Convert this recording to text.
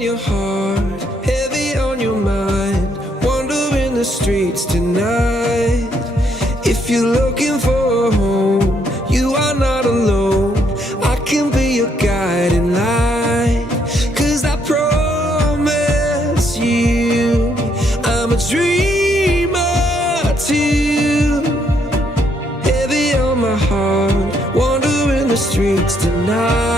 on your heart, heavy on your mind, wandering the streets tonight. If you're looking for a home, you are not alone. I can be your guiding light, 'cause I promise you I'm a dreamer too. Heavy on my heart, wandering the streets tonight.